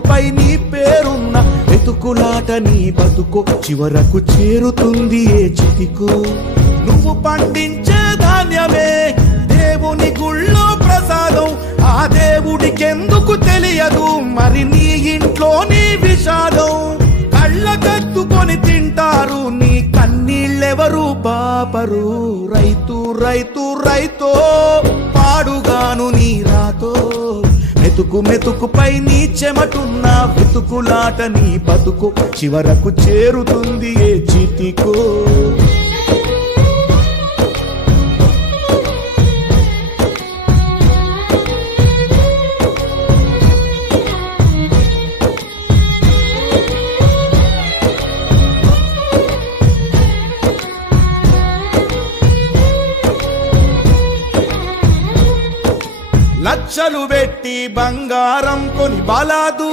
పై నీ పేరున్న వెతుకులాట నీ బతుకు చివరకు చేరుతుంది ఏ చితికు నువ్వు పండించే ధాన్యమే దేవుని గుళ్ళో ప్రసాదం ఆ దేవుడికెందుకు తెలియదు మరి నీ ఇంట్లో నీ విషాదం కళ్ళకద్దుకొని తింటారు నీ కన్నీళ్ళెవరు పాపరు రైతు రైతు రైతో పాడుగాను నీ రాతో మెతుకు మెతుకుపై నీ చెమటున్న వెతుకులాట నీ బతుకు చివరకు చేరుతుంది ఏ చితికో లక్షలు పెట్టి బంగారం కొని బలాదు